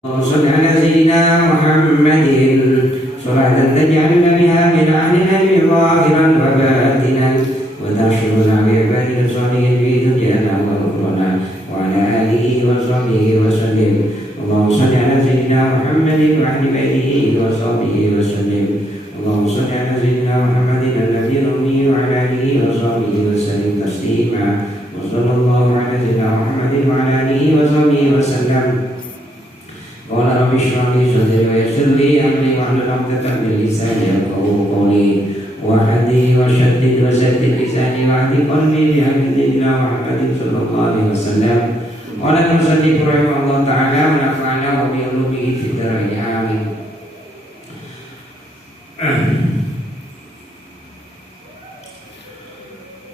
صل على سيدنا محمد صلاة تجعلنا بها من أهل العلم ظاهرا وباطنا وتحشرنا بعبادك الصالحين في دنيانا وأخرانا وعلى آله وصحبه وسلم. اللهم صل على سيدنا محمد وأهل بيته وصحبه وسلم. اللهم صل على سيدنا محمد النبي الأمي وعلى آله وصحبه وسلم تسليما. وصلى الله على سيدنا محمد وعلى آله وصحبه وسلم. قال رب اشرح لي صدري ويسر لي امري واحلل عقدة من لساني يفقهوا قولي واهدي وشدد وسدد لساني واهد قلبي بحق سيدنا محمد صلى الله عليه وسلم. قال المصنف رحمه الله تعالى ونفعنا وبعلومه في الدارين آمين.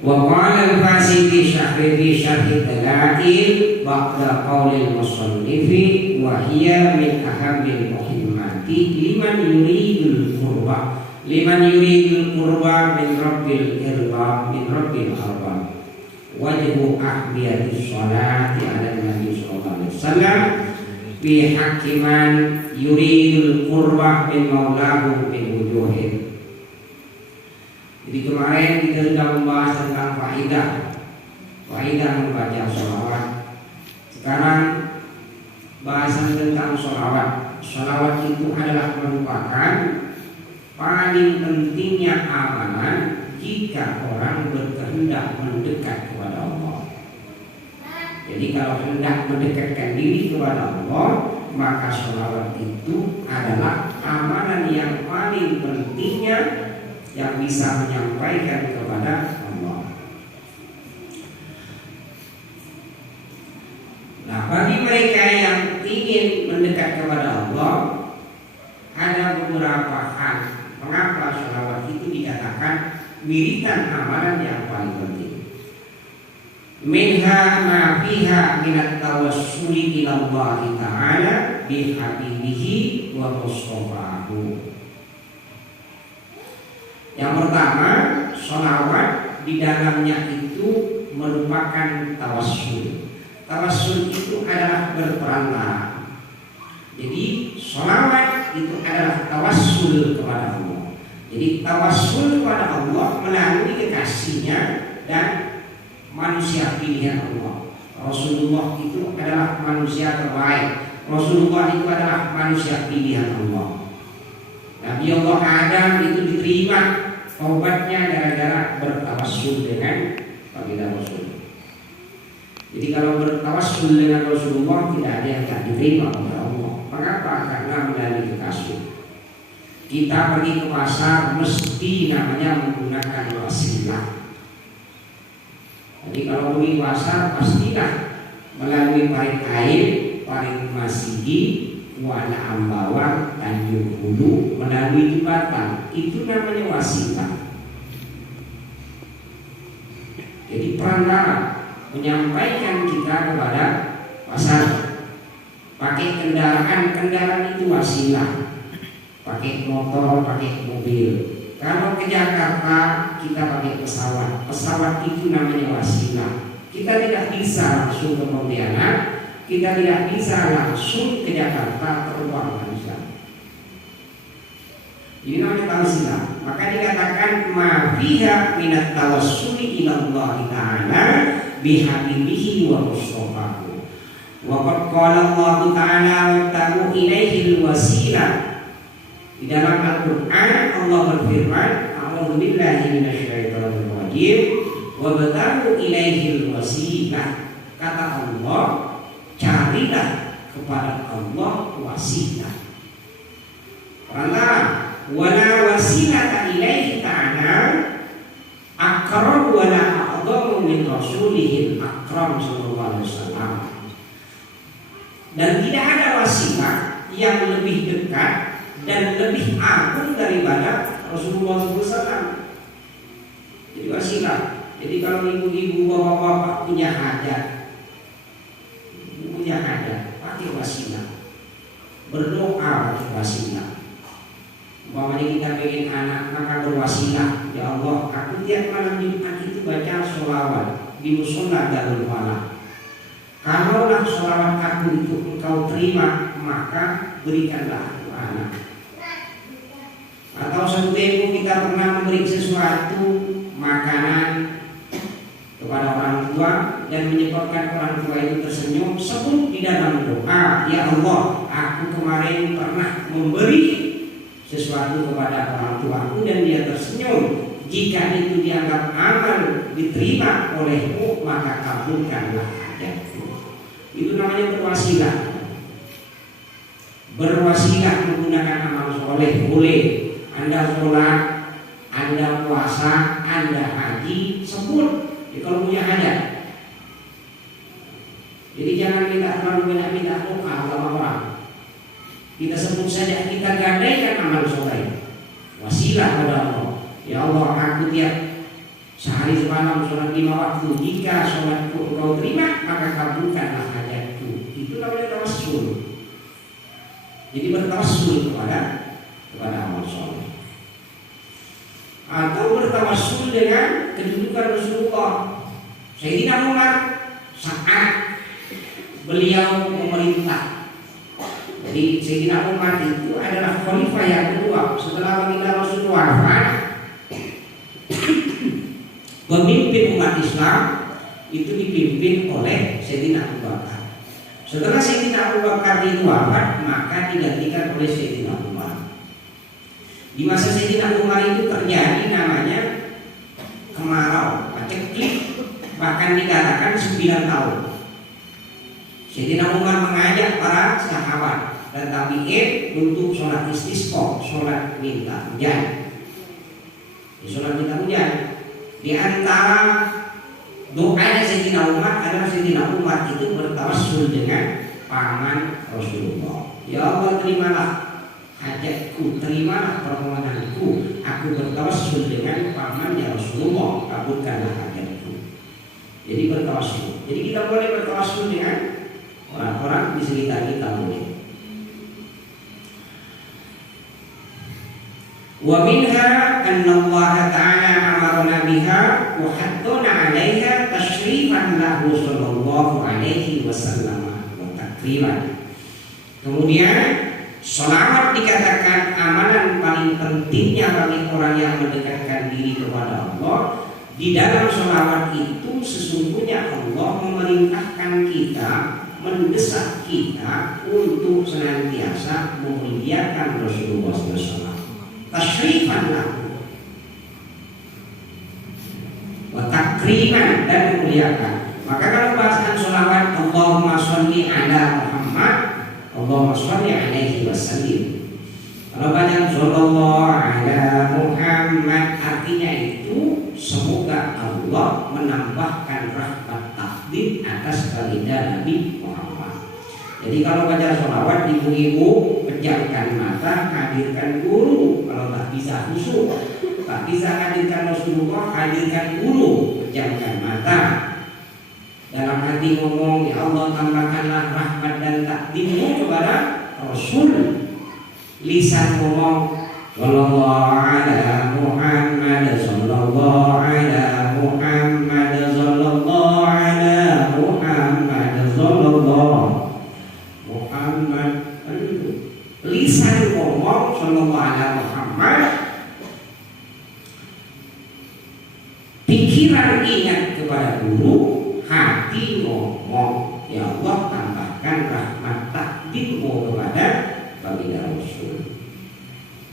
وقال الفاسي في شرح الدلائل بعد قول المصنف وهي من أهم المهمات لمن يريد القربى من رب الأرباب وجه أهمية الصلاة على النبي صلى الله عليه وسلم في حق من يريد القربى من مولاه من وجوهه. Jadi kemarin kita sudah membahas tentang faidah membaca sholawat. Sekarang bahasan tentang sholawat. Sholawat itu adalah merupakan paling pentingnya amalan jika orang berkehendak mendekat kepada Allah. Jadi kalau hendak mendekatkan diri kepada Allah, maka sholawat itu adalah amalan yang paling pentingnya yang bisa menyampaikan kepada Allah. Nah, bagi mereka yang ingin mendekat kepada Allah, ada beberapa hal mengapa sholawat itu dikatakan wiridan amalan yang paling penting. Minha ma fiha minat tawassuli ila Allah Ta'ala bi habibihi wa mustafahu. Yang pertama, sholawat di dalamnya itu merupakan tawassul. Tawassul itu adalah berperantara. Jadi sholawat itu adalah tawassul kepada Allah. Jadi tawassul kepada Allah melalui kekasihnya dan manusia pilihan Allah. Rasulullah itu adalah manusia terbaik. Rasulullah itu adalah manusia pilihan Allah. Nabi Allah Adam itu diterima taubatnya gara-gara bertawassul dengan baginda Rasul. Jadi kalau bertawassul dengan Rasulullah tidak ada yang tak diterima oleh Allah. Mengapa? Karena melalui kekasih. Kita pergi ke pasar mesti namanya menggunakan wasilah. Jadi kalau pergi ke pasar pastilah melalui parit air, parit masigi, Wana Ambawang, Tanjung Hulu, melalui jembatan, itu namanya wasilah. Jadi perantara menyampaikan kita kepada pasar. Pakai kendaraan itu wasilah. Pakai motor, pakai mobil. Kalau ke Jakarta kita pakai pesawat itu namanya wasilah. Kita tidak bisa langsung ke Pontianak, kita tidak bisa langsung ke Jakarta terbang bisa. Ini namanya tawassul. Maka dikatakan ma fiha minat tawassuli ila Allah Ta'ala bihabibihi wa mustafahu. Wa qad qala Allah Ta'ala wattabu ilaihi wasilah. Di dalam Al-Qur'an Allah berfirman, a'udzu billahi minasyaitonir rajim, wa batabu ilaihi wasilah. Kata Allah, carilah kepada Allah wasilah. Karena wala wasilata ilaihi ta'ala akram wala a'dhamu min rasulihil akram sallallahu alaihi wasallam. Dan tidak ada wasilah yang lebih dekat dan lebih agung daripada Rasulullah SAW. Jadi wasilah. Jadi kalau ibu-ibu bapak-bapak punya hajat, pakai wasilah, berdoa pakai wasilah. Umpamanya kita pengen anak, maka berwasilah, ya Allah, aku tiap malam Jumat itu baca sholawat di musola Darul Falah. Kalaulah sholawat aku itu engkau terima, maka berikanlah anak. Atau suatu tempo kita pernah memberi sesuatu makanan kepada orang tua dan menyebabkan orang tua itu tersenyum, sebut di dalam doa, ya Allah, aku kemarin pernah memberi sesuatu kepada orang tuaku dan dia tersenyum. Jika itu dianggap amal diterima olehmu, maka kabulkanlah hajatku. Itu namanya berwasilah. Berwasilah menggunakan amal soleh boleh. Anda sholat, Anda puasa, Anda haji, sebut kalau punya hajat. Jadi jangan minta terlalu banyak minta doa sama orang. Kita sebut saja, kita gadaikan amal soleh. Wasilah kepada Allah. Ya Allah, aku tiap sehari semalam sholat 5 waktu. Jika sholatku engkau terima, maka kabulkanlah hajatku. Itu namanya tawassul. Jadi bertawassul kepada amal soleh. Atau bertawassul dengan kedudukan Rasulullah. Sayyidina Umar saat beliau memerintah. Jadi Sayyidina Umar itu adalah khalifah yang kedua setelah baginda Rasul wafat. Pemimpin umat Islam itu dipimpin oleh Sayyidina Abu Bakar. Setelah Sayyidina Abu Bakar itu wafat, maka digantikan oleh Sayyidina Umar. Di masa Sayyidina Umar itu terjadi namanya kemarau, paceklik, bahkan dikatakan 9 tahun. Sayyidina Umar mengajak para sahabat dan tabi'in untuk sholat istisqa, sholat minta hujan. Sholat minta hujan. Di antara doanya Sayyidina Umar adalah Sayyidina Umar itu bertawassul dengan paman Rasulullah. Ya Allah, terimalah hajatku, terimalah permohonanku. Aku bertawassul dengan pamannya Rasulullah, kabulkanlah hajatku. Jadi bertawassul. Jadi kita boleh bertawassul dengan orang-orang di sekitar kita boleh. Wa minha anna Allah ta'ala amarna biha wa haddana 'alaiha tashrifan lahu sallallahu alaihi wasallam wa takriman. Kemudian sholawat dikatakan amalan paling pentingnya bagi orang yang mendekatkan diri kepada Allah. Di dalam sholawat itu sesungguhnya Allah memerintahkan kita, mendesak kita untuk senantiasa memuliakan Rasulullah SAW. Tashrifan lahu wa takriman, dan memuliakan. Maka kalau bahasan sholawat Allahumma sholli ala Muhammad, Allahumma sholli alaihi wasallim. Kalau banyak sallallahu ala Muhammad, artinya itu semoga Allah menambahkan rahmat takdir atas baginda Nabi Muhammad. Jadi kalau baca sholawat, ibu-ibu pejamkan mata, hadirkan guru. Kalau tak bisa khusyuk, tak bisa hadirkan Rasulullah, hadirkan guru, pejamkan mata. Dalam hati ngomong, ya Allah, tambahkanlah rahmat dan takdirmu kepada Rasul. Lisan ngomong, sallallahu ala Muhammad, sallallahu ala Muhammad, sallallahu ala Muhammad, sallallahu Muhammad. Lisan ngomong sallallahu ala Muhammad, pikiran ingat kepada guru, hati ngomong, ya Allah, tambahkan rahmat takdirmu kepada baginda Rasul.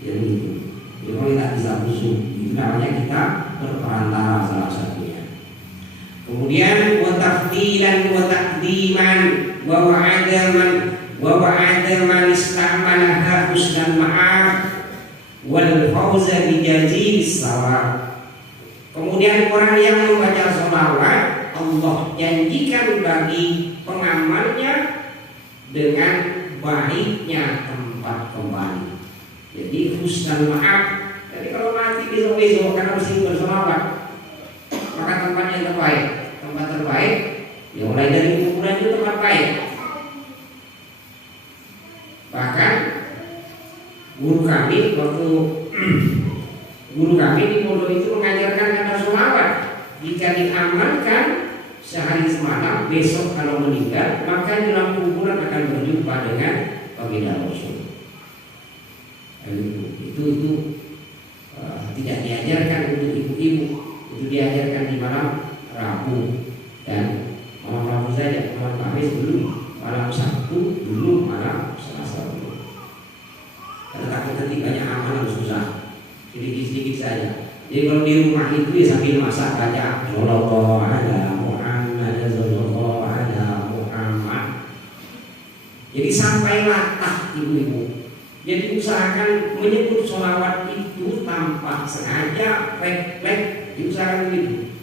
Jadi itu. Jadi kalau kita bisa khusyuk, itu namanya kita berperantara salah satunya. Kemudian wa tafdilan wa taqdiman wa wa'ada man istamalaha husnal ma'af wal fawza bi jazilis sawab. Kemudian orang yang membaca sholawat, Allah janjikan bagi pengamalnya dengan baiknya tempat kembali. Jadi husnul ma'af. Jadi kalau mati besok-besok karena mesti bersolawat, maka tempat yang terbaik, tempat terbaik, ya mulai dari kuburan itu tempat baik. Bahkan guru kami waktu guru kami di pondok itu mengajarkan kata sholawat. Jika diamalkan sehari semalam, besok kalau meninggal, maka dalam kuburan akan berjumpa dengan baginda Rasul. Itu tidak diajarkan untuk ibu-ibu, itu diajarkan di malam Rabu dan malam Rabu saja, malam Kamis belum, malam Sabtu belum, malam Selasa belum. Karena takut nanti banyak amalan susah, sedikit-sedikit saja. Jadi kalau di rumah itu ya sambil masak baca Sallallahu ala Muhammad, Sallallahu ala Muhammad. Jadi sampai latah ibu-ibu. Jadi usahakan menyebut sholawat itu tanpa sengaja, refleks, diusahakan begitu.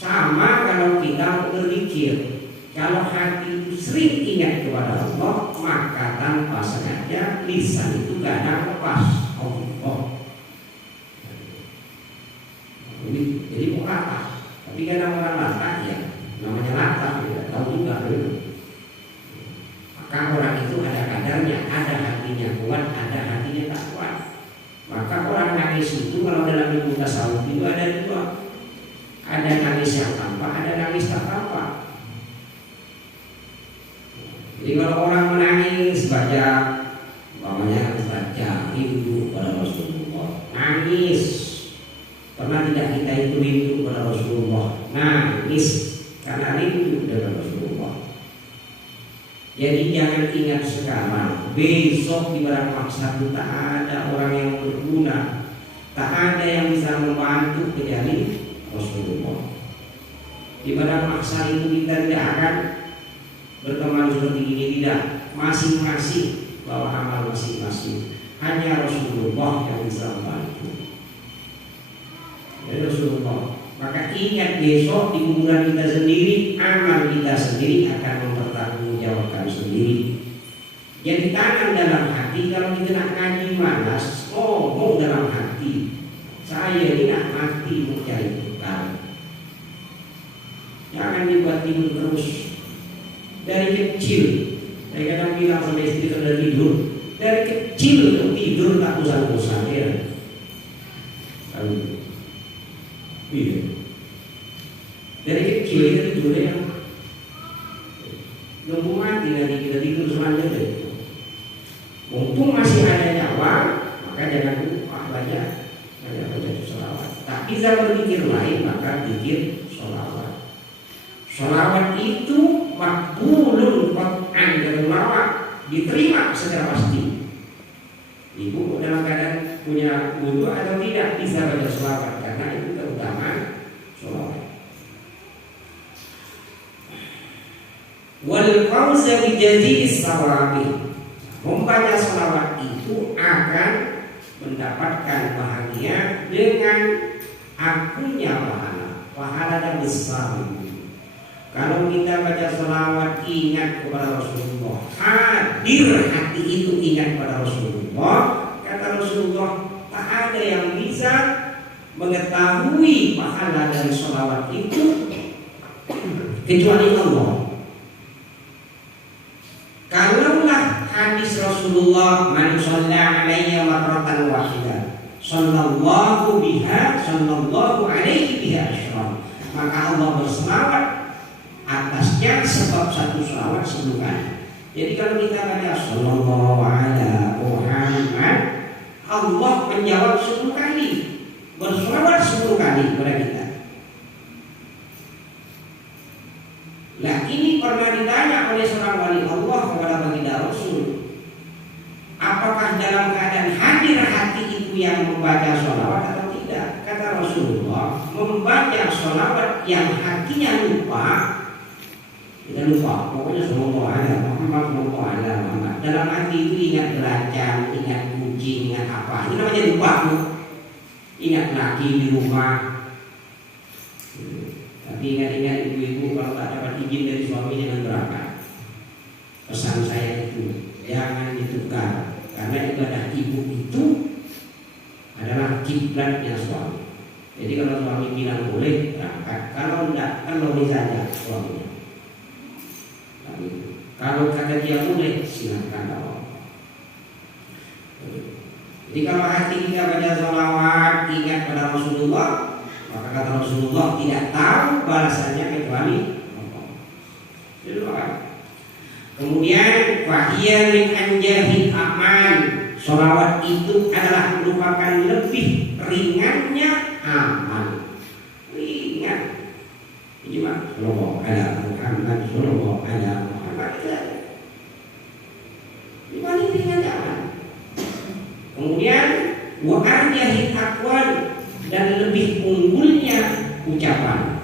Sama kalau kita berzikir, kalau hati itu sering ingat kepada Allah, maka tanpa sengaja lisan itu kadang lepas Allah. Jadi mau latah, tapi kadang orang latah ya, namanya latah, tidak tahu juga. Maka orang itu ada kadarnya, ada hatinya kuat, ada hatinya tak kuat. Maka orang nangis itu kalau dalam ilmu tasawuf itu ada dua. Ada nangis yang tampak, ada nangis tak tampak. Jadi kalau orang menangis baca, umpamanya baca rindu pada Rasulullah, nangis. Pernah tidak kita itu rindu pada Rasulullah, nangis karena rindu dengan Rasulullah. Jadi jangan ingat sekarang, besok di padang mahsyar tak ada orang yang berguna, tak ada yang bisa membantu kecuali Rasulullah. Di padang mahsyar itu kita tidak akan berteman seperti ini, tidak. Masing-masing bawa amal masing-masing. Hanya Rasulullah yang bisa membantu. Jadi Rasulullah. Maka ingat besok di kuburan kita sendiri, amal kita sendiri akan mempertanggungjawabkan sendiri. Jadi tanam dalam hati, kalau kita nak ngaji malas, ngomong dalam hati. Saya ini nak mati mencari Tuhan. Jangan dibuat tidur terus. Dari kecil, saya kadang bilang sama istri sudah tidur. Dari kecil tidur tak usah-usah ya. Iya. Dari kecil kita tidur ya. Nunggu mati nanti kita tidur selanjutnya. Mumpung masih ada nyawa, maka jangan lupa baca sholawat. Tak bisa berpikir lain, maka pikir sholawat. Sholawat itu makbulun qat'an dari ulama, diterima secara pasti. Ibu dalam keadaan punya wudu atau tidak bisa baca sholawat, karena itu keutamaan sholawat. Wal fawza bi jazis sawabi. Membaca sholawat itu akan mendapatkan bahagia dengan akunnya pahala yang besar. Kalau kita baca sholawat ingat kepada Rasulullah, hadir hati itu ingat pada Rasulullah, kata Rasulullah, tak ada yang bisa mengetahui pahala dari sholawat itu kecuali Allah. Kalaulah hadis Rasulullah, man shalla alayya marratan wahidah, sallallahu biha, sallallahu alaihi biha asyra, maka Allah berselawat atasnya sebab satu selawat 10 kali. Jadi kalau kita baca sallallahu ala Muhammad, Allah menjawab 10 kali, berselawat 10 kali kepada kita. Nah ini pernah ditanya oleh seorang wali Allah kepada baginda Rasul, apakah dalam keadaan hadir hati itu yang membaca sholawat atau tidak? Kata Rasulullah, membaca sholawat yang hatinya lupa, kita lupa, pokoknya sallallahu alaihi Muhammad. Dalam hati itu ingat belajar, ingat kucing, ingat apa, itu namanya lupa. Ingat lagi di rumah. Tapi ingat-ingat ibu-ibu kalau tak dapat izin dari suami jangan berangkat. Pesan saya itu jangan ditukar, karena ibadah ibu itu adalah kiblatnya suami. Jadi kalau suami bilang boleh berangkat, kalau tidak kalau saja suaminya. Kalau kata dia boleh silakan. Jadi kalau hati kita baca sholawat ingat pada Rasulullah, maka kata Rasulullah tidak tahu balasannya kecuali Allah. Kemudian wahia min anjahil aman. Sholawat itu adalah merupakan lebih ringannya amal. Ringan. Jadi mah Sallallahu ala Muhammad, Sallallahu ala Muhammad itu aja. Ini paling ringannya amal. Kemudian wa anjahil aqwal, dan lebih unggulnya ucapan.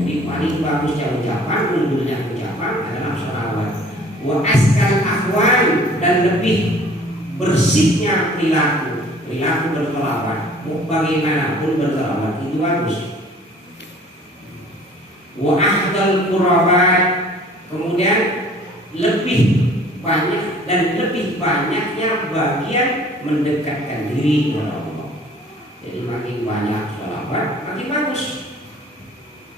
Jadi paling bagusnya ucapan, unggulnya ucapan adalah sholawat. Wa askal ahwal, dan lebih bersihnya perilaku berselawat. Bagaimanapun berselawat itu bagus. Wa ahdal qurabat, kemudian lebih banyak dan lebih banyaknya bagian mendekatkan diri kepada Allah. Jadi makin banyak sholawat makin bagus.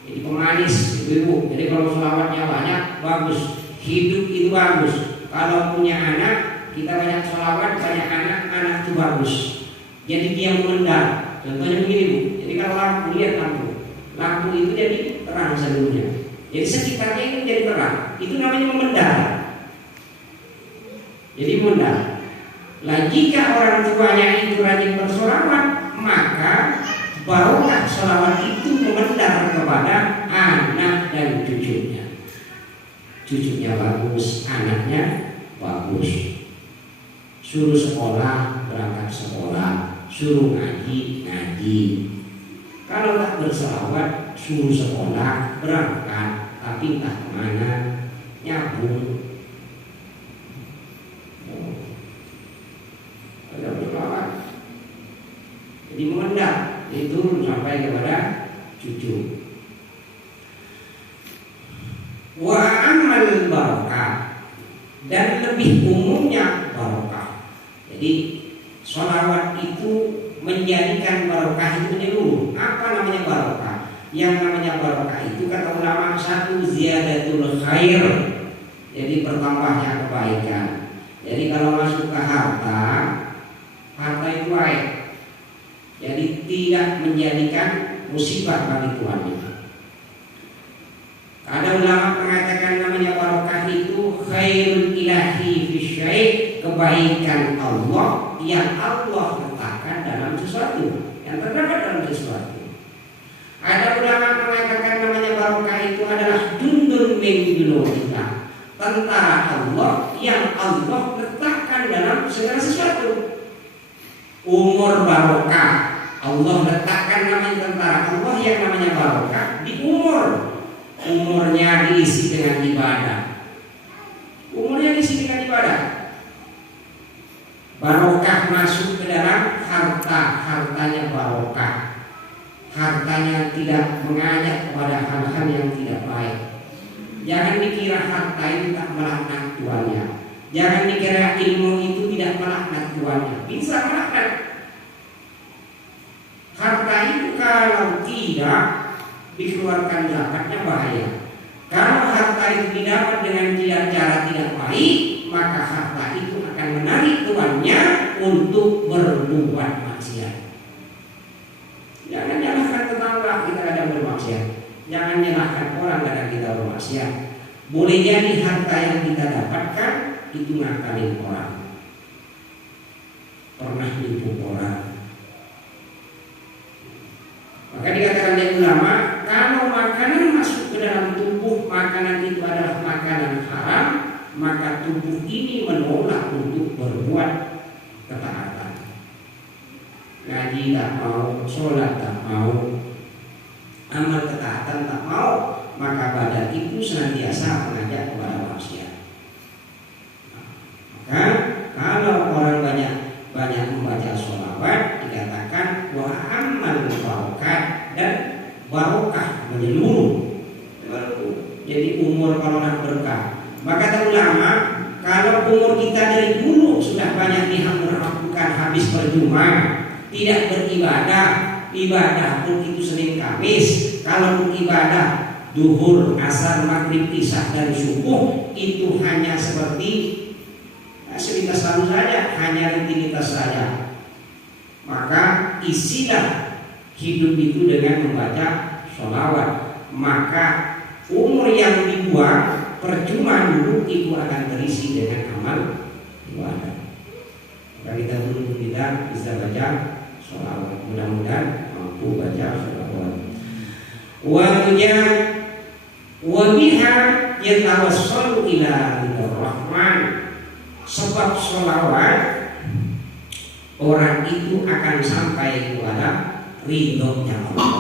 Jadi pemanis ibu. Jadi kalau sholawatnya banyak bagus, hidup itu bagus. Kalau punya anak, kita banyak sholawat, banyak anak itu bagus. Jadi dia memendam. Contohnya begini Bu. Jadi kalau lampu, lihat lampu itu jadi terang seluruhnya. Jadi sekitarnya itu jadi terang. Itu namanya memendam. Jadi memendam. Lah jika orang tuanya itu rajin bersolawat, maka barulah sholawat itu memendar kepada anak dan cucunya. Cucunya bagus, anaknya bagus. Suruh sekolah, berangkat sekolah. Suruh ngaji. Kalau tak berselawat, suruh sekolah, berangkat, tapi entah kemana, nyambung. Ada berselawat. Jadi mengendap itu sampai kepada cucu. Wa amal barokah, dan lebih umumnya barokah. Jadi sholawat itu menjadikan barokah itu menyeluruh. Apa namanya barokah? Yang namanya barokah itu kata ulama satu ziyadatul khair. Jadi bertambahnya kebaikan. Jadi kalau masuk ke harta itu baik. Jadi tidak menjadikan musibah bagi tuannya. Ada ulama mengatakan namanya barokah itu khairul ilahi fi syai', kebaikan Allah yang Allah letakkan dalam sesuatu, yang terdapat dalam sesuatu. Ada ulama mengatakan namanya barokah itu adalah jundun min junudillah, tentara Allah yang Allah letakkan dalam segala sesuatu. Umur barokah, Allah letakkan namanya tentara Allah yang namanya barokah di umur. Umurnya diisi dengan ibadah. Umurnya diisi dengan ibadah. Barokah masuk ke dalam harta, hartanya barokah. Hartanya tidak mengajak kepada hal-hal yang tidak baik. Jangan dikira harta itu tak melaknat tuannya. Jangan dikira ilmu itu tidak melaknat tuannya. Bisa melaknat. Harta itu kalau tidak dikeluarkan zakatnya bahaya. Kalau harta itu didapat dengan cara tidak baik, maka harta itu akan menarik tuannya untuk berbuat maksiat. Jangan nyalahkan tetangga kita kadang bermaksiat. Jangan nyalahkan orang kadang kita bermaksiat. Boleh jadi harta yang kita dapatkan itu ngakalin orang, pernah nipu orang. Maka dikatakan oleh ulama, kalau makanan masuk ke dalam tubuh, makanan itu adalah makanan haram, maka tubuh ini menolak untuk berbuat ketaatan. Ngaji tak mau, sholat tak mau, amal ketaatan tak mau, maka badan itu senantiasa mengajak kepada maksiat. Maka kalau orang banyak membaca sholawat, dikatakan wa amal barokah, dan barokah menyeluruh. Jadi umur kalau nak berkah. Maka kata ulama, kalau umur kita dari dulu sudah banyak dihamburkan habis percuma, tidak beribadah, ibadah pun itu Senin Kamis. Kalau pun ibadah duhur, asar, maghrib, isya dan subuh itu hanya seperti selintas lalu saja, hanya rutinitas saja. Maka isilah hidup itu dengan membaca sholawat. Maka umur yang dibuang percuma dulu itu akan terisi dengan amal ibadah. Maka kita dulu kita bisa baca sholawat, mudah-mudahan mampu baca sholawat. Wa biha yatawassalu ila Rahman. Sebab sholawat orang itu akan sampai kepada ridhonya Allah.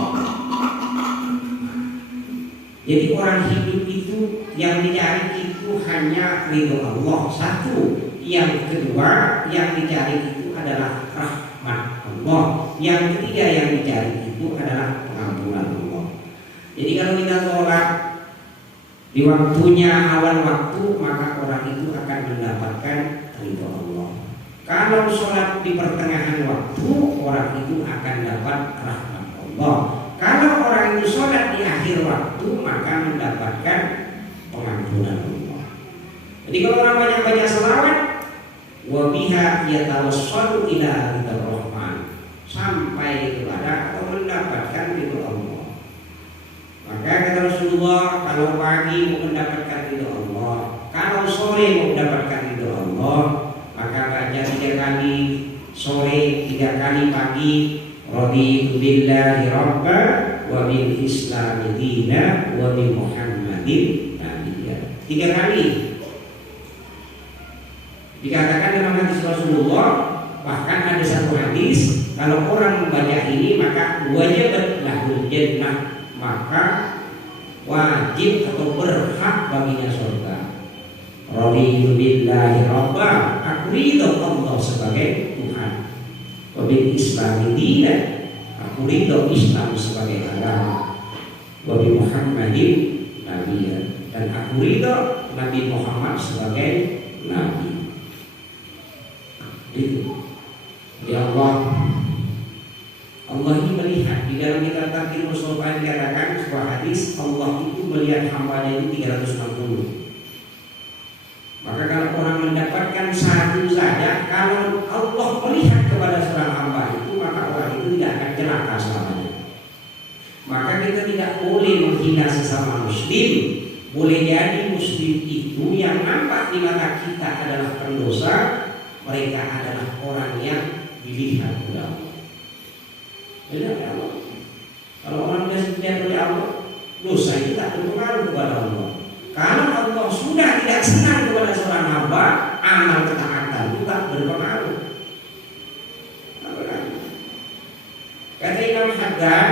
Jadi orang hidup itu yang dicari itu hanya ridho Allah, satu. Yang kedua yang dicari itu adalah rahmat Allah. Yang ketiga yang dicari itu adalah pengampunan Allah. Jadi kalau kita sholat di waktunya, awal waktu, maka orang itu akan mendapatkan ridho Allah. Kalau sholat di pertengahan waktu, orang itu akan dapat rahmat Allah. Kalau orang itu sholat di akhir waktu, maka mendapatkan pengampunan Allah. Jadi kalau orang banyak sholawat, wa biha yatawassalu ila Rahman, sampai kepada atau mendapatkan ridho Allah. Maka kata Rasulullah, kalau pagi mau mendapatkan ridho Allah, kalau sore mau mendapatkan ridho Allah, maka baca 3 kali sore, 3 kali pagi. Raditu billahi rabba wa bil islami dina wa bi Muhammadin nabiyya. 3 kali dikatakan dalam hadis Rasulullah. Bahkan ada satu hadis, kalau orang membaca ini maka wajibat lahul jannah, maka wajib atau berhak baginya surga. Raditu billahi rabba, aku ridho Allah sebagai Tuhan. Wabil Islami dina, aku ridho Islam sebagai agama. Wabil Muhammadin nabiyya, dan aku ridho Nabi Muhammad sebagai nabi. Itu ya Allah. Allah ini melihat di dalam kitab Taqdir Mustafa dikatakan sebuah hadis, Allah itu melihat hambanya itu 360. Maka kalau orang mendapatkan satu saja, kalau Allah melihat kepada seorang hamba itu, maka orang itu tidak akan celaka selamanya. Maka kita tidak boleh menghina sesama muslim. Boleh jadi muslim itu yang nampak di mata kita adalah pendosa, mereka adalah orang yang dilihat oleh Allah. Tidak oleh Allah. Kalau orang sudah dilihat oleh Allah, dosa itu tak berpengaruh kepada Allah. Kalau Allah sudah tidak senang kepada seorang hamba, amal ketaatan itu tak berpengaruh. Kata Imam Haddad,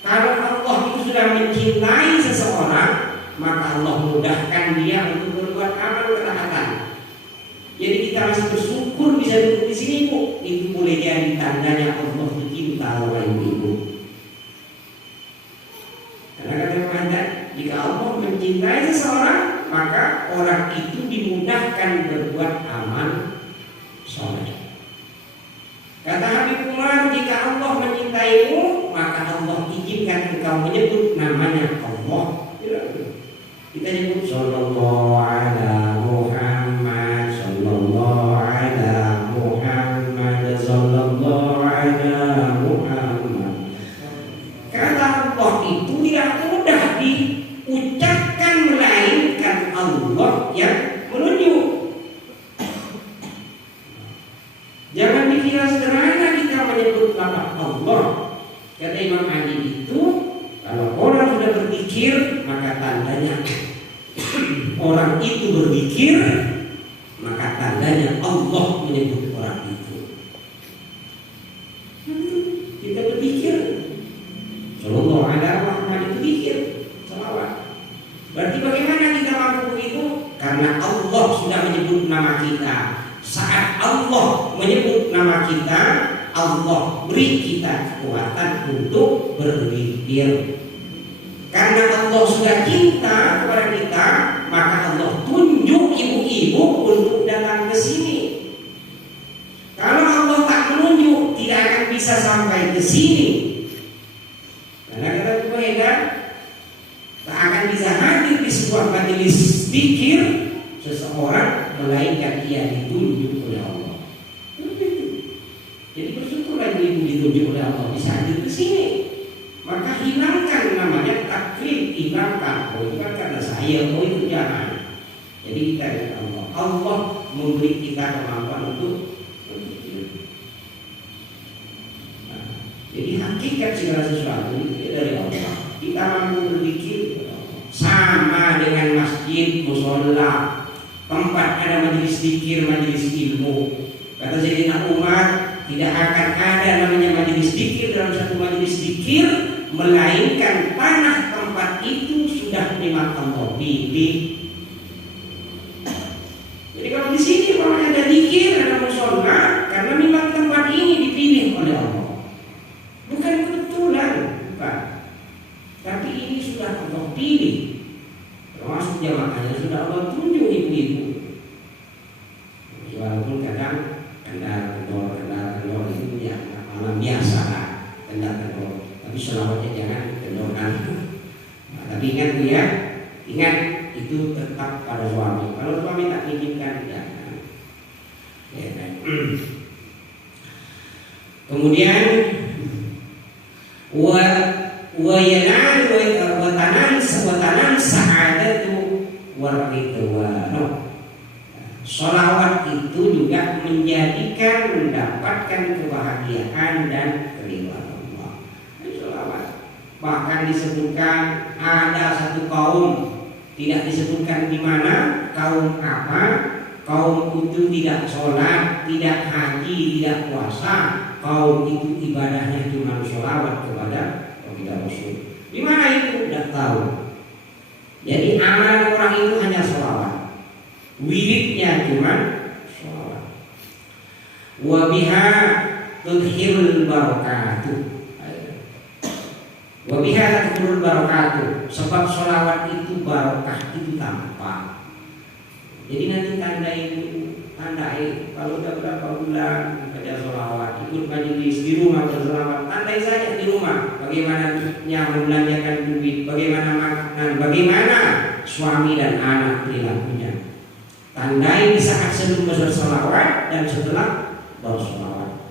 kalau Allah itu sudah mencintai seseorang, maka Allah mudahkan dia untuk berbuat amal ketaatan. Jadi kita masih bersyukur bisa duduk di sini, Bu. Itu boleh jadi tandanya Allah mencinta orang ibu. Karena kata Imam Haddad, jika Allah mencintai seseorang, maka orang itu dimudahkan berbuat amal soleh. Kata Habib Umar, jika Allah mencintaimu, maka Allah izinkan engkau menyebut namanya Allah. Kita nyebut sallallahu ala Muhammad, sallallahu ala Muhammad, sallallahu ala Muhammad. Kata Allah itu tidak mudah diucapkan melainkan Allah yang menunjuk. Jangan dikira sederhana kita menyebut nama Allah. Kata Imam Ali itu, kalau orang sudah berzikir, maka tandanya orang itu berzikir, maka tandanya Allah menyebut orang itu. Kita berzikir, sallallahu alaihi wasallam itu zikir, salawat. Berarti bagaimana kita mampu itu? Karena Allah sudah menyebut nama kita. Saat Allah menyebut nama kita, Allah beri kita kekuatan untuk berzikir. Karena Allah sudah cinta kepada kita, maka Allah tunjuk ibu-ibu untuk datang ke sini. Kalau Allah tak menunjuk, tidak akan bisa sampai ke sini. Karena kata Tuhan, tak akan bisa hadir di sebuah majelis zikir seseorang melainkan ia ditunjuk oleh Allah. Jadi bersyukurlah ibu ditunjuk oleh Allah bisa hadir ke sini. Maka hilangkan namanya taklid, ibangkan, oh itu karena saya, oh itu jangan. Jadi kita ingat Allah. Allah memberi kita kemampuan untuk jadi hakikat segala sesuatu itu dari Allah. Kita mampu berzikir sama dengan masjid, mushola, tempat ada majelis zikir, majelis ilmu. Kata Sayyidina Umar, tidak akan ada namanya majelis zikir dalam satu majelis zikir melainkan tanah tempat itu sudah memang Allah pilih. Jadi kalau di sini kalau ada zikir, ada mushola, karena memang tempat ini dipilih oleh Allah. Bukan kebetulan, bukan. Tapi ini sudah Allah pilih. Termasuk jamaahnya sudah Allah tunjuk ibu-ibu. Walaupun kadang kendor itu ya malam biasa lah, kendor. Tapi selawatnya jangan kendorkan. Nah, tapi ingat ya, ingat itu tetap pada suami. Kalau suami tak mengizinkan, jangan. Ya, kan? Kemudian wa tanan sa'adatu waridwanu. Sholawat itu juga menjadikan mendapatkan kebahagiaan dan keridhaan Allah. Sholawat bahkan disebutkan ada satu kaum, tidak disebutkan di mana kaum apa, kaum itu tidak sholat, tidak haji, tidak puasa. Kaum itu ibadahnya cuma sholawat kepada Rasul. Di mana itu tidak tahu. Jadi amalan orang itu hanya sholawat. Wiridnya cuma sholawat. Wa biha tudhirul barakatuh. Wa biha tudhirul barakatuh. Sebab sholawat itu barokah itu tampak. Jadi nanti tandai kalau udah berapa bulan kerja sholawat, ikut majelis di rumah berselawat, tandai saja di rumah bagaimana membelanjakan duit, bagaimana makanan, bagaimana suami dan anak perilakunya. Tandai di saat sebelum bersolawat dan setelah bersolawat.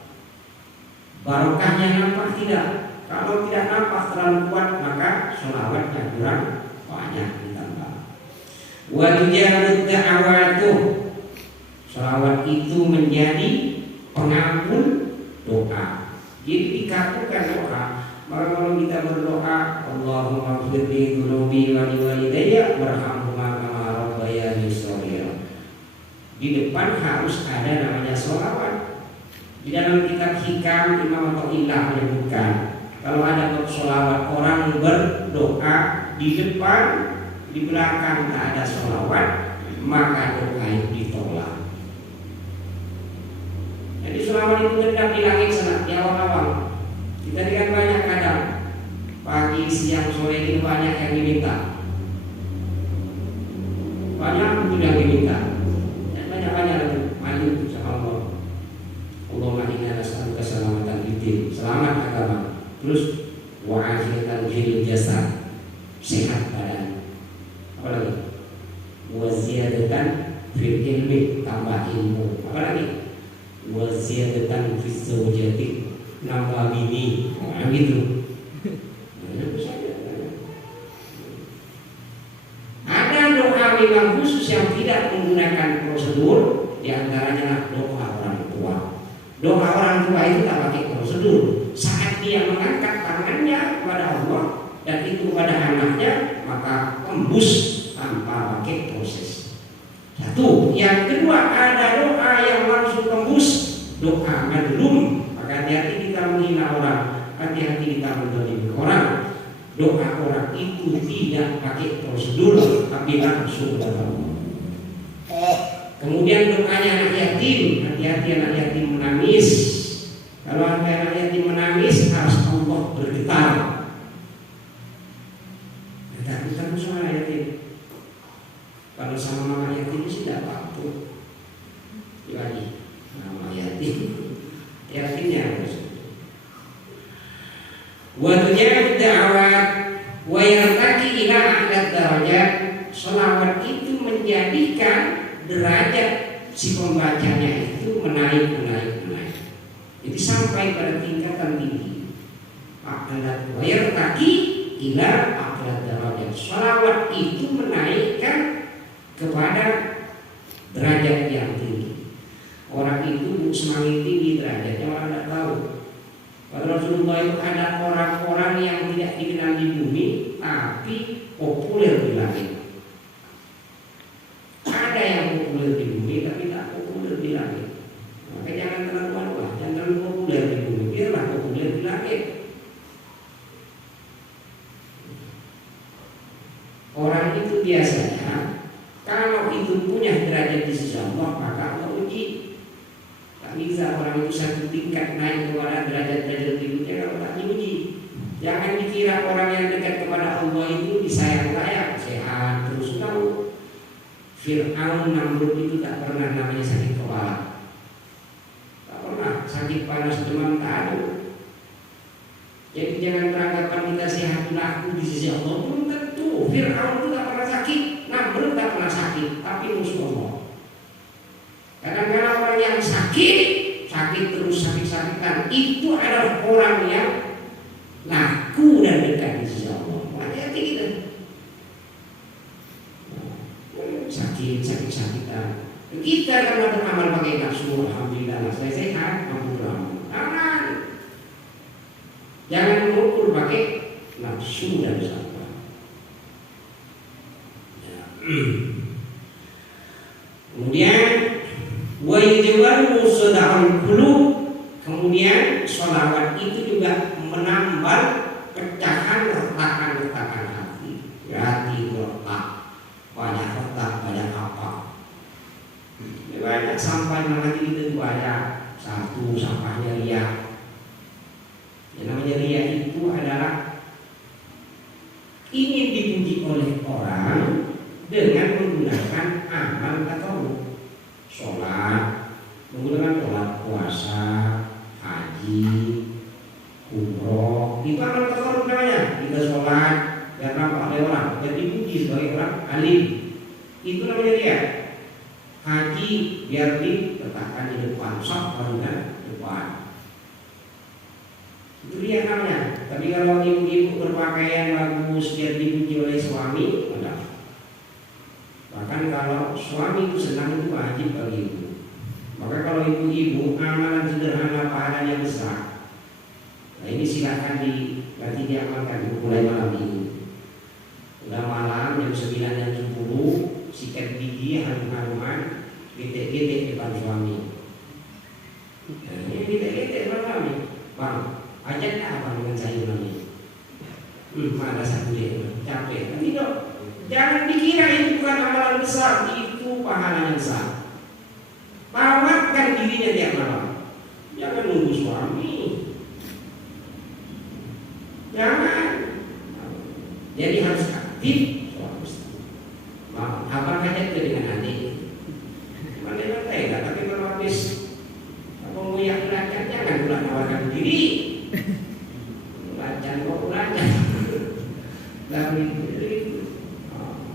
Barokahnya nampak tidak? Kalau tidak nampak terlalu kuat maka sholawatnya kurang banyak ditambah. Wa tujarud da'awatuh. Sholawat itu menjadi pengampun doa. Jadi dikabulkan doa. Maka kalau kita berdoa, Allahumma ighfirli dzunubi wa liwalidayya warhamhuma kama rabbayani shaghira. Di depan harus ada namanya sholawat. Di dalam kitab Hikam Imam Atha'illah menyebutkan kalau ada sholawat orang berdoa di depan, di belakang tak ada sholawat, maka doa itu ditolak. Jadi sholawat itu tetap di langit sana, di awal-awal. Kita lihat banyak kadang pagi, siang, sore itu banyak yang diminta. Banyak itu yang diminta. Banyak-banyak itu maju sama Allah. Allahumma inna nas'aluka salamatan fiddin, selamat agama. Terus wa afiatan fil jasad, sehat badan. Apa lagi? Wa ziyadatan fil ilmi, tambah ilmu. Apa lagi? Wa ziyadatan fil zawjati, nambah bini. Nah, gitu. Ada doa memang khusus yang tidak menggunakan prosedur, di antaranya doa orang tua. Doa orang tua itu tak pakai prosedur. Saat dia mengangkat tangannya kepada Allah dan itu kepada anaknya, maka tembus tanpa pakai proses. Satu. Yang kedua, ada doa yang langsung tembus, doa madlum. Maka hati-hati kita menghina orang, hati-hati kita mendolimi orang. Doa orang itu tidak pakai prosedur, tapi langsung kepada Allah. Kemudian doanya anak yatim, hati-hati anak yatim menangis. Kalau anak yatim menangis harus Allah bergetar. Kita sama anak yatim. Kalau sama mama yatim tidak apa-apa. Lagi nama yatim, yatimnya harus. Wa tujarud da'awat wa yartaqi ila a'la darajat. Selawat itu menjadikan derajat si pembacanya itu menaik. Jadi sampai pada tingkatan tinggi. Wa yartaqi ila a'la ala darajat. Sholawat itu menaikkan kepada derajat yang tinggi. Orang itu semakin tinggi derajatnya orang tidak tahu. Pada Rasulullah itu ada orang-orang yang tidak dikenal di bumi tapi populer di langit. Ada yang populer di bumi tapi tak populer di langit. Maka jangan terlalu malu, jangan terlalu populer di bumi, biarlah populer di langit. Orang itu biasanya kalau itu punya derajat di sisi Allah maka Allah uji. Tak bisa orang itu satu tingkat naik kepada derajat-derajat berikutnya kalau tak diuji. Jangan dikira orang yang dekat kepada Allah itu disayang layak, sehat terus tahu. Fir'aun Namrud itu tak pernah namanya sakit kepala, tak pernah sakit panas demam, tak ada. Jadi jangan beranggapan kita sehat laku di sisi Allah, belum tentu. Fir'aun itu tak pernah sakit, Namrud tak pernah sakit, tapi musuh Allah. Kadang-kadang orang yang sakit terus sakit-sakitan itu adalah orang yang laku dan dekat di sisi Allah. Hati-hati kita. Sakit-sakitan. Kita kalau beramal pakai nafsu, alhamdulillah saya sehat, mampu beramal. Jangan mengukur pakai nafsu dan sabar. Kemudian wa yajwaru sada'ul qulub. Kemudian sholawat itu juga menambal pecahan retakan-retakan hati. Hati retak, banyak retak, banyak apa. Banyak sampai nanti itu banyak satu sampahnya riak. Yang namanya riak itu adalah ingin dipuji oleh orang dengan menggunakan amal atau sholat, menggunakan sholat puasa, haji, umroh, itu amal takarrub namanya. Kita sholat biar nampak oleh orang, biar dipuji sebagai orang alim, itu namanya riak. Haji biar diletakkan di depan, saf barunya depan, itu riak namanya. Tapi kalau ibu-ibu berpakaian bagus biar dipuji oleh suami, enggak. Bahkan kalau suami itu senang itu wajib bagi ibu. Maka kalau ibu-ibu amalan sederhana pahalanya besar, nah ini silakan nanti diamalkan mulai malam ini. Udah malam jam 9 jam 10 sikat gigi harum-haruman, getek-getek depan suami. Nah, ini getek-getek depan suami. Bang, ajak apa dengan saya nanti? Malas aku dia, capek. Nanti dok. Jangan dikira itu bukan amalan besar, itu pahalanya besar. Tawakkan dirinya tiap malam. Jangan nunggu suami. Jangan. Jadi harus aktif. Abang ajak ke dengan adik. Mana tega, tapi kalau habis apa mau yang belajar jangan pula nawarkan diri. Belajar kok belajar.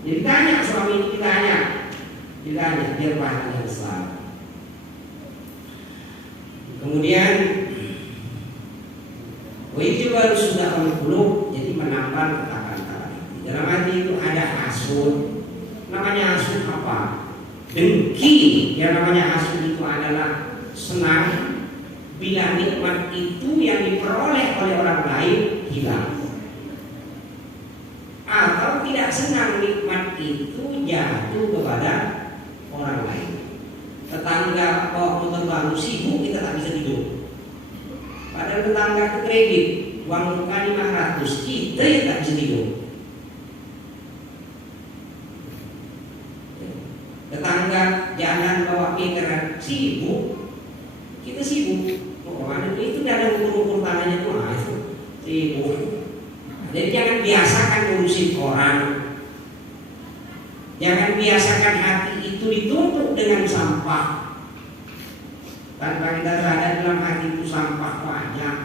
Jadi tanya suami, ditanya dia pahalanya besar. Kemudian itu baru sudah al-qulub, jadi menambah kata-kata. Dalam hati itu ada hasud. Namanya hasud apa? Dengki. Yang namanya hasud itu adalah senang bila nikmat itu yang diperoleh oleh orang lain hilang, atau tidak senang nikmat itu jatuh kepada orang lain. Tetangga bawa motor baru sibuk, kita tak bisa tidur. Padahal tetangga ke kredit uang muka 500, kita yang tak bisa tidur. Tetangga jalan bawa kekeran sibuk, kita sibuk. Itu ada ukur-ukur tangannya tuh, itu sibuk. Jadi jangan biasakan ngurusin orang. Jangan biasakan hati itu ditumpuk dengan sampah. Tanpa kita sadar dalam hati itu sampah banyak.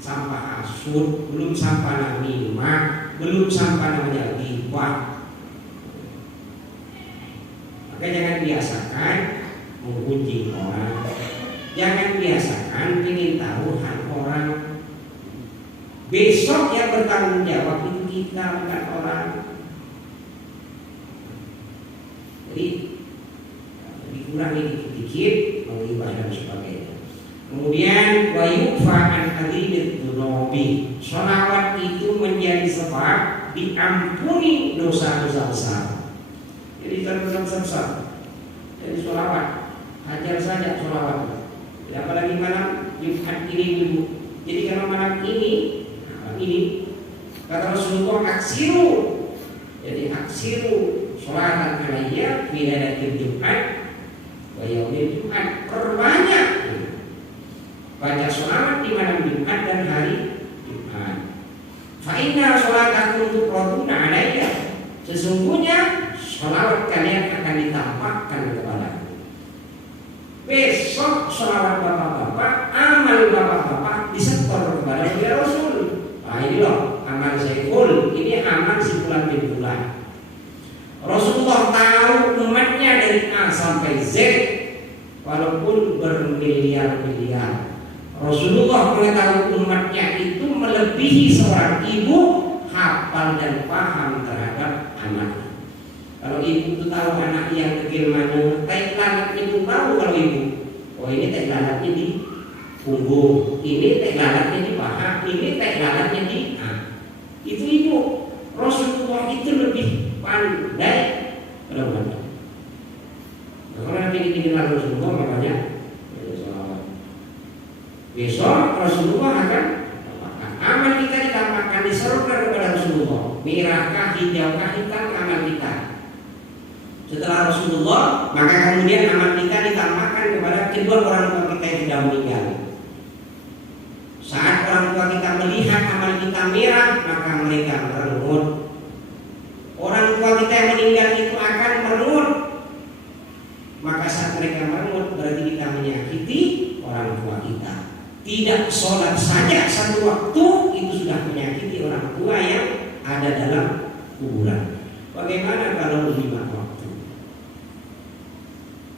Sampah hasud, belum sampah namimah, belum sampah namanya ghibah. Maka jangan biasakan menggunjing orang. Jangan biasakan ingin tahu hal orang. Besok yang bertanggung jawab itu kita, bukan orang. Jadi dikurangi dikit-dikit menghibah dan sebagainya. Kemudian wa yufa an hadidid dunubi. Sholawat itu menjadi sebab diampuni dosa-dosa besar. Jadi dosa besar. Jadi sholawat, hajar saja sholawat. Apalagi malam Jumat ini dulu. Jadi kalau malam ini kata Rasulullah aksiru. Jadi aksiru sholatan alayya fi lailatul Jumat wa yaumil Jumat. Perbanyak baca sholawat di malam Jumat dan hari Jumat. Fa inna sholatakum tuqratuna alayya. Sesungguhnya sholawat kalian akan ditampakkan kepadaku. Besok sholawat bapak-bapak, amal bapak-bapak disetor kepada ya Rasul. Nah ini loh amal Saiful, ini amal si Fulan bin Fulan. Rasulullah tahu umatnya dari A sampai Z, walaupun bermiliar-miliar. Rasulullah mengetahui umatnya itu melebihi seorang ibu hafal dan paham terhadap anak. Kalau ibu itu tahu anak yang kecil mana, tai lalat itu tahu kalau ibu. Oh ini tai lalatnya di punggung, ini tai lalatnya di paha, ini tai lalatnya di itu ibu. Rasulullah itu lebih pandai pada umatnya. Kalau nanti dikenal Rasulullah makanya besok Rasulullah akan amal kita ditampakkan diserukan kepada Rasulullah. Merahkah, hijaukah, hitam amal kita. Setelah Rasulullah, maka kemudian amal kita ditampakkan kepada kedua orang tua kita yang sudah meninggal. Saat orang tua kita melihat amal kita merah, maka mereka merengut. Orang tua kita yang meninggal itu akan merengut. Maka saat mereka merengut berarti kita menyakiti orang tua kita. Tidak sholat saja satu waktu itu sudah menyakiti orang tua yang ada dalam kuburan. Bagaimana kalau 5 waktu?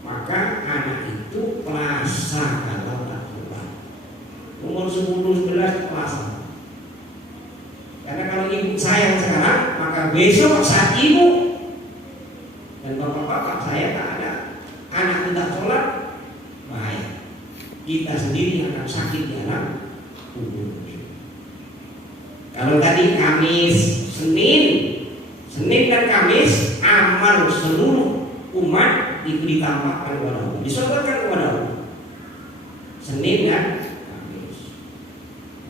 Maka anak itu puasa kalau tak sholat. Umur 10-11 puasa. Karena kalau ibu sayang sekarang, maka besok saat ibu dan bapak-bapak saya tak ada, anak tidak sholat, bahaya. Kita sendiri akan sakit di alam kubur. Kalau tadi Kamis, Senin dan Kamis amal seluruh umat itu ditampakkan kepada Allah, disolatkan kepada Allah. Senin dan Kamis.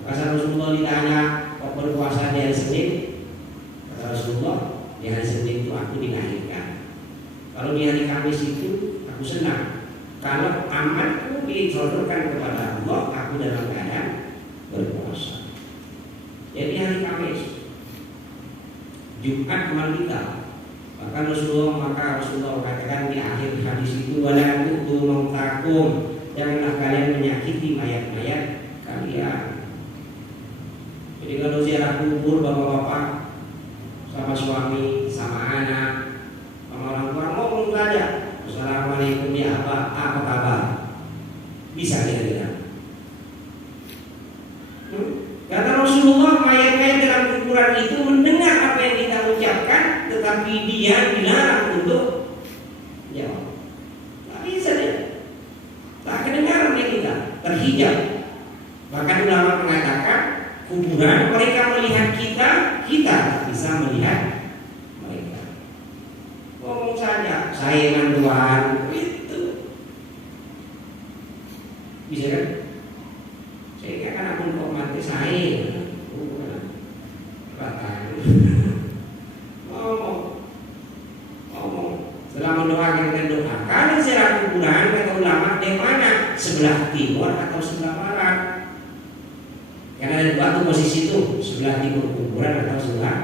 Maka Rasulullah ditanya, kok berpuasa di hari Senin? Kata Rasulullah, di hari Senin itu aku dilahirkan. Kalau di hari Kamis itu aku senang. Kalau amalku disodorkan kepada Allah, aku dalam keadaan berpuasa. Jadi hari Kamis, Jumat amal kita. Maka Rasulullah katakan di akhir hadis itu, wala tu'tu mautakum, janganlah kalian menyakiti mayat-mayat kalian. Jadi kalau ziarah kubur bapak-bapak sama suami, sama anak, sama orang tua ngomong saja, assalamualaikum ya apa kabar? Bisa kira-kira. Kata Rasulullah, mayat-mayat dalam kuburan itu mendengar apa yang kita ucapkan, tetapi dia dilarang untuk jawab. Tak bisa dia. Tak kedengaran dia kita, terhijab. Bahkan ulama mengatakan kuburan mereka melihat kita tak bisa melihat mereka. Ngomong saja, sayangan Tuhan, itu bisa kan? Saya kan aku kok mati saya, ngomong. Setelah mendoakan dan doa, kalau ziarah kuburan kata ulama di mana? Sebelah timur atau sebelah barat? Karena ada dua tuh posisi itu, sebelah timur kuburan atau sebelah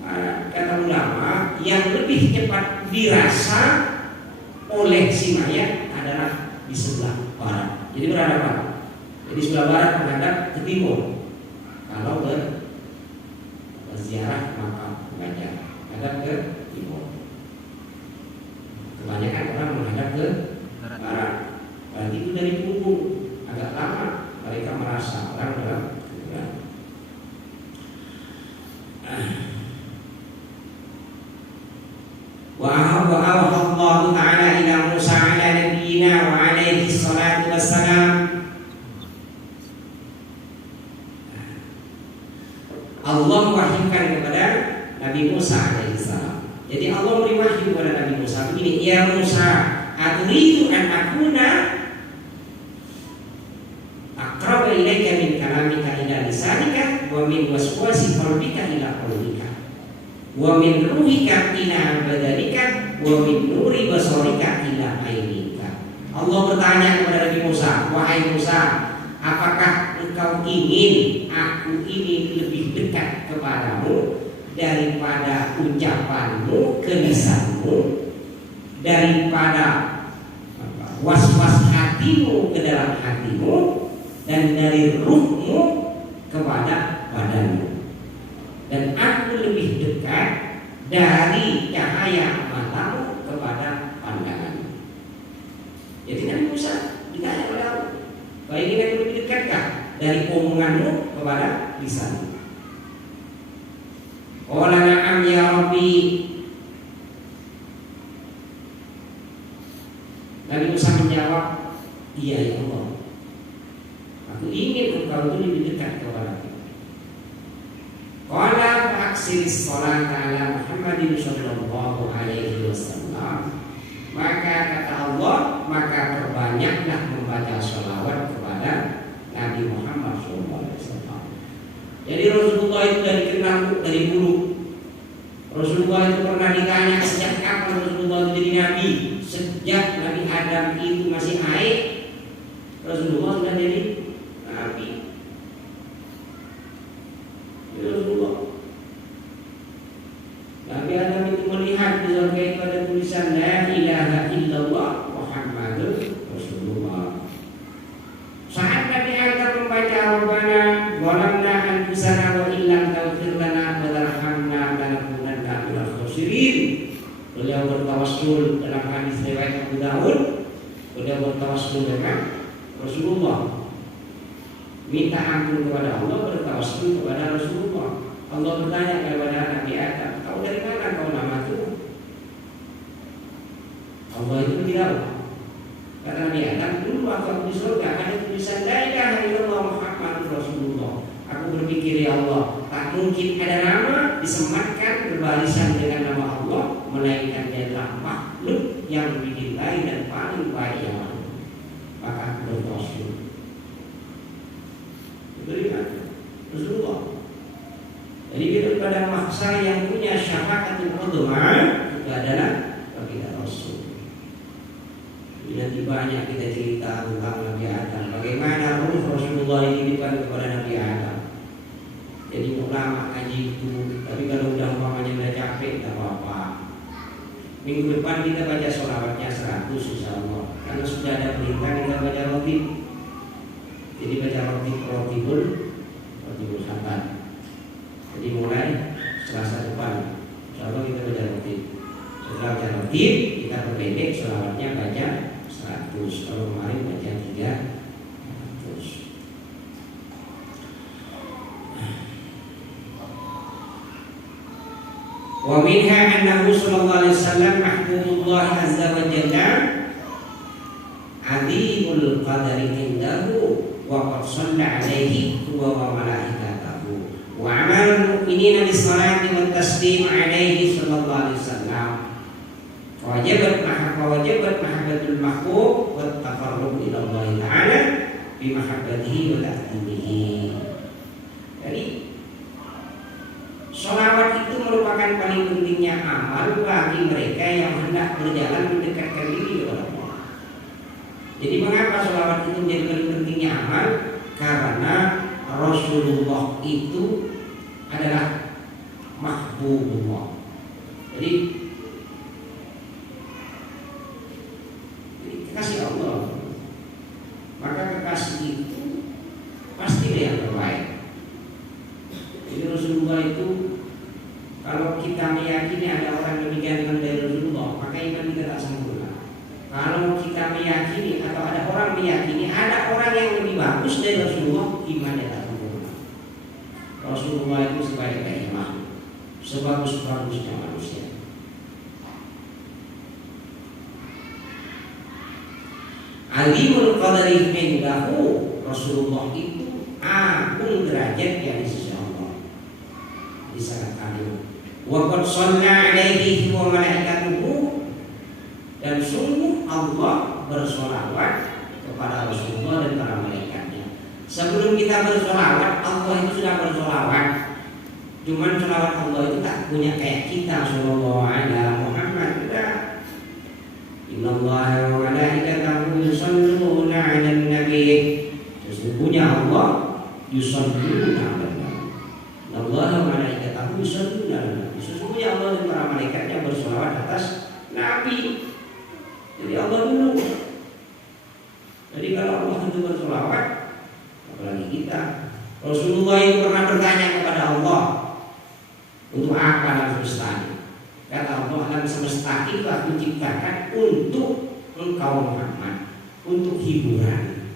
barat. Kata ulama, yang lebih cepat dirasa oleh si mayat adalah di sebelah barat. Jadi berhadapan. Jadi sebelah barat menghadap ke timur. Kalau berziarah makam menghadap ke timur. Kebanyakan orang menghadap ke barat. Berarti itu dari punggung agak lama mereka merasa orang dalam kuburan. alaihi salatu wassalam. Allah wahyukan kepada Nabi Musa alaihissalam. Jadi Allah beri wahyu kepada Nabi Musa begini, ya Musa, aturidu an akuna aqraba ilaika min kalamika ila lisanika wa min waswasi qalbika ila qawlika wa min ruhika ila badanika wa min nuri basarika ila ainika. Allah bertanya kepada Nabi Musa, wahai Musa, apakah engkau ingin aku ini lebih dekat kepadamu daripada ucapanmu ke lisanmu, daripada was-was hatimu ke dalam hatimu, dan dari ruhmu kepada badanmu, dan aku lebih dekat dari cahaya matamu kepada pandanganmu. Jadi Nabi Musa ditanya kepada Allah, kau ingin lebih dekatkah dari omonganmu kepada lisanmu? Qala na'am ya Rabbi. Nabi Musa menjawab, iya ya Allah, aku ingin engkau itu lebih dekat kepadaku. Qala fa'aksiris sholata ala Muhammadin sallallahu alaihi wasallam. Maka kata Allah, maka perbanyaklah membaca sholawat kepada Nabi Muhammad sallallahu alaihi wasallam. Jadi Rasulullah itu dari kenal dari dulu. Rasulullah itu pernah ditanya sejak kapan Rasulullah itu jadi nabi. Sejak Nabi Adam itu masih air, Rasulullah sudah jadi nabi. Rasulullah. Nabi Adam itu melihat di surga itu ada tulisan La ilaha illallah Muhammadur Rasulullah. Saat Nabi Adam membaca Rabbana walamna anfusana wa illam taghfir lana wa tarhamna lanakunanna minal khasirin. Beliau bertawassul dalam hadis riwayat Abu Daud. Beliau bertawassul dengan Rasulullah, minta ampun kepada Allah, bertawassul kepada Rasulullah. Allah bertanya kepada Nabi Adam, kau dari mana kau nama itu? Allah itu tidak. Kata Nabi Adam, dulu waktu di surga ada tulisan La ilaha illallah Muhammadur Rasulullah. Aku berpikir, ya Allah, tak mungkin ada nama disematkan berbarisan dengan nama Allah, melainkan dia adalah makhluk yang dinilai dan paling baik yang ada. Maka aku bertawassul. Beriman Rasulullah. Jadi daripada maksa yang punya syafaatul uzma itu adalah baginda Rasul. Nanti banyak kita cerita tentang Nabi Adam, bagaimana ruh Rasulullah ini dipanggil kepada Nabi Adam. Jadi ulama ngaji itu, tapi kalau udah umpamanya udah capek tak apa-apa. Minggu depan kita baca sholawatnya 100 insyaallah. Karena sudah ada perintah kita baca rotib. Jadi baca rotibul khatam. Jadi mulai Selasa depan insyaallah kita baca rotib. Setelah baca rotib kita perpendek sholawatnya baca 100. Kalau kemarin baca 300. Wa minha annahu sallallahu alaihi wasallam mahbubullah azza wa jalla adimul qadari indahu wa qad shalla alaihi huwa wa malaikatahu wa amalul mu'minina bis-salati wat taslim alaihi sallallahu alaihi wasallam. Wajibat mahabbatul mahbub wa taqarrub ila Allah taala bi mahabbatihi wa ta'zimihi. Jadi sholawat itu merupakan paling pentingnya amal bagi mereka yang hendak berjalan mendekatkan diri kepada Allah. Jadi mengapa sholawat itu menjadi paling pentingnya amal? Karena Rasulullah itu adalah mahbubullah. Jadi kekasih Allah. Maka kekasih itu pasti yang terbaik. Jadi Rasulullah itu, kalau kita meyakini ada orang lebih ganteng dari Rasulullah, maka iman kita tak sempurna. Kalau kita meyakini atau ada orang meyakini ada orang yang lebih bagus dari Rasulullah, iman kita tak sempurna. Rasulullah itu sebaik-baiknya makhluk, sebagus-bagusnya manusia. Alimul qadari indahu, Rasulullah itu agung derajatnya di sisi Allah, di sangat agung. Wa qad shalla alaihi wa malaikatuhu, dan sungguh Allah bersolawat kepada Rasulullah dan para malaikatnya. Sebelum kita bersolawat, Allah itu sudah bersolawat. Cuman solawat Allah itu tak punya kayak kita sallallahu alaihi Muhammad. Innallaha wa malaikatahu yusholluna 'alan nabi. Sesungguhnya Allah yusholluna 'alan nabi. Innallaha wa malaikatahu yusholluna 'alan nabi. Sesungguhnya Allah dan para malaikatnya bersolawat atas Nabi. Jadi Allah dulu. Jadi kalau Allah itu bersolawat, apalagi kita. Rasulullah itu pernah bertanya kepada Allah, untuk apa alam semesta ini? Kata Allah, alam semesta itu aku ciptakan untuk engkau Muhammad, untuk hiburan.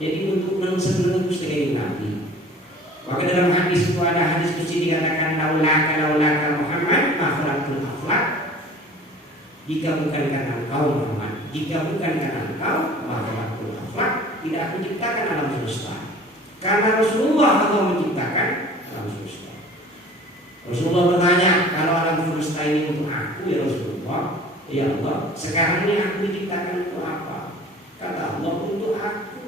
Jadi untuk mensentuh sekali Nabi. Maka dalam hadis itu ada hadis kursi dikatakan laulaka Muhammad makhlukul akhlak. Jika bukan karena engkau Muhammad, jika bukan karena engkau makhlukul akhlak, tidak aku ciptakan alam semesta. Karena Rasulullah Allah menciptakan alam semesta. Rasulullah bertanya, kalau alam semesta ini untuk aku ya Rasulullah, ya Allah, sekarang ini aku diciptakan untuk apa? Kata Allah, untuk aku.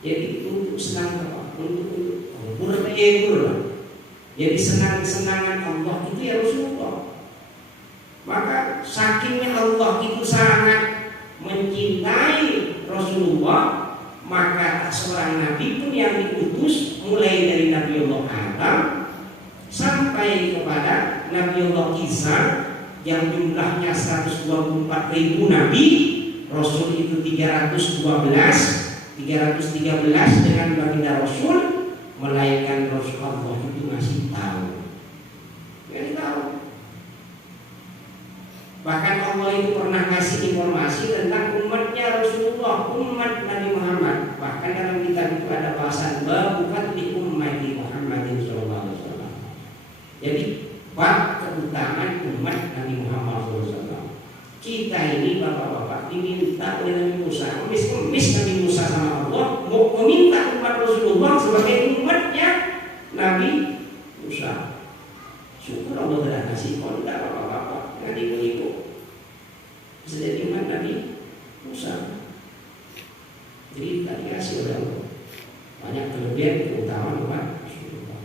Jadi untuk senang apa? Untuk berhibur. Jadi senang-senangan Allah itu ya Rasulullah. Maka sakingnya Allah itu sangat mencintai Rasulullah, maka seorang nabi pun yang diutus mulai dari Nabi Allah Adam sampai kepada Nabi Allah Isa yang jumlahnya 124.000 nabi, Rasul itu 313 dengan baginda Rasul, melainkan Rasul Allah itu masih tahu. Nggak tahu. Bahkan Allah itu pernah kasih informasi tentang umatnya Rasulullah, umat Nabi Muhammad. Bahkan dalam kitab itu ada bahasan bukan di umat Muhammadin sallallahu alaihi wasallam. Jadi bab keutamaan umat Nabi Muhammad sallallahu alaihi wasallam. Kita ini bapak-bapak diminta oleh Nabi Musa, kemis Nabi Musa sama Allah mau meminta umat Rasulullah sebagai umatnya Nabi Musa. Syukur Allah telah kasih kondak bapak-bapak dengan ibu-ibu bisa jadi umat Nabi Musa. Jadi tadi kasih oleh Allah banyak kelebihan keutamaan umat Rasulullah.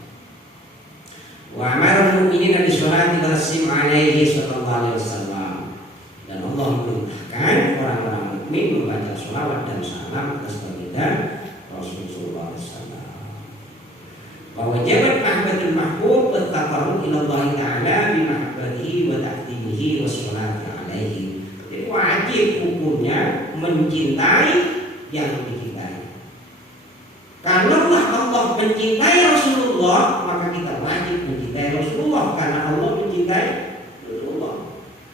Wa amara mu'minina bi sholati tasim alaihi sallallahu alaihi wasallam, dan Allah memerintahkan orang-orang mukmin membaca sholawat dan salam atas baginda Rasulullah sallallahu alaihi wasallam. Bahwa jabat mahbatul mahbub bertaqarrub ila Allah Ta'ala bi mahbatihi wa ta'dimihi wa sholati alaihi. Jadi wajib hukumnya mencintai yang dicintai. Kalau Allah mencintai Rasulullah, maka kita wajib mencintai Rasulullah karena Allah mencintai Rasulullah.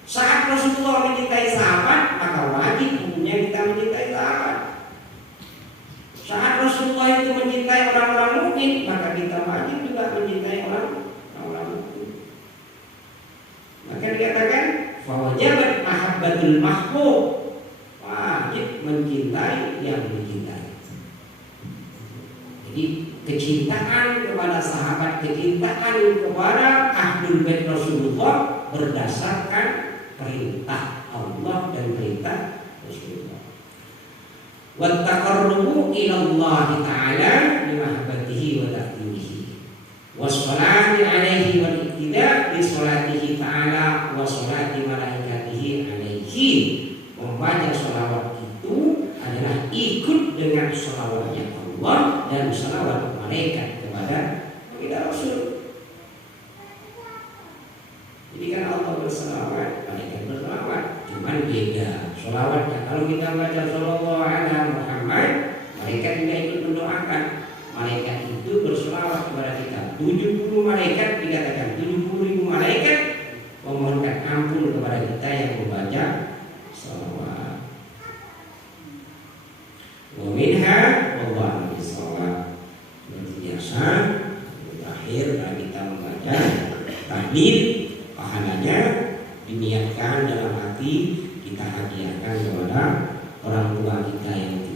Saat Rasulullah mencintai sahabat, maka wajib hukumnya kita mencintai sahabat. Saat Rasulullah itu mencintai orang-orang mukmin, maka kita wajib juga mencintai orang-orang mukmin. Maka dikatakan fawajabat mahabbatul mahbub, wajib mencintai yang dicintai. Jadi kecintaan kepada sahabat, kecintaan kepada ahlul bait Rasulullah berdasarkan perintah Allah dan perintah Rasulullah. Wa taqarrubu ila Allah Ta'ala bi mahabbatihi wa ta'dimihi wa sholati alaihi wa ittida' bi sholatihi ta'ala wa sholati malaikatihi alaihi. Membaca sholawat itu adalah ikut dengan sholawatnya Allah dan sholawat malaikat kepada Rasul. Jadi kan Allah berselawat, malaikat berselawat, cuman beda sholawatnya. Kalau kita baca sallallahu alaihi Muhammad, malaikat juga ikut mendoakan. Malaikat itu berselawat kepada kita. 70 malaikat, dikatakan 70.000 malaikat memohonkan ampun kepada kita yang membaca sholawat. Wa minha wallahu bisawab. Biasa terakhir kita membaca tahlil, pahalanya diniatkan dalam hati, kita hadiahkan kepada orang tua kita yang